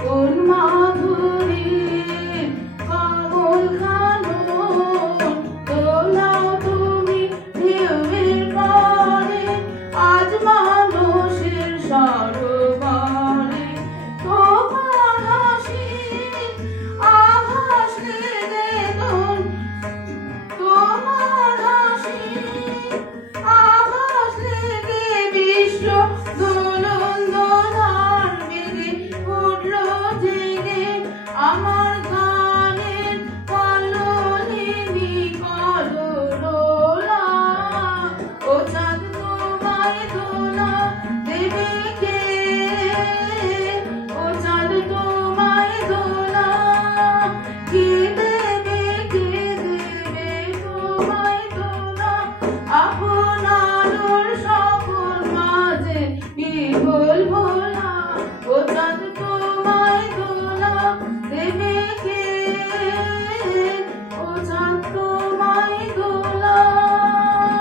কোন মাধুরীর কমল কানন দোলাও তুমি ঢেউয়ের পারে আজ মানুষের সরোবরে তোমার হাসির আভাস নিবেদন তোমার হাসির আভাস লেগে বিশ্ব দোলন দোলার বেগে উঠল জেগে আমার গানের কল্লোলিনী কলরোলা ও চাঁদ তোমায় দোলা দেবে কে ও চাঁদ তোমায় দোলা কে দেবে তোমায় দোলা আপন আলোর সকল মাঝে বিভোল ভোলা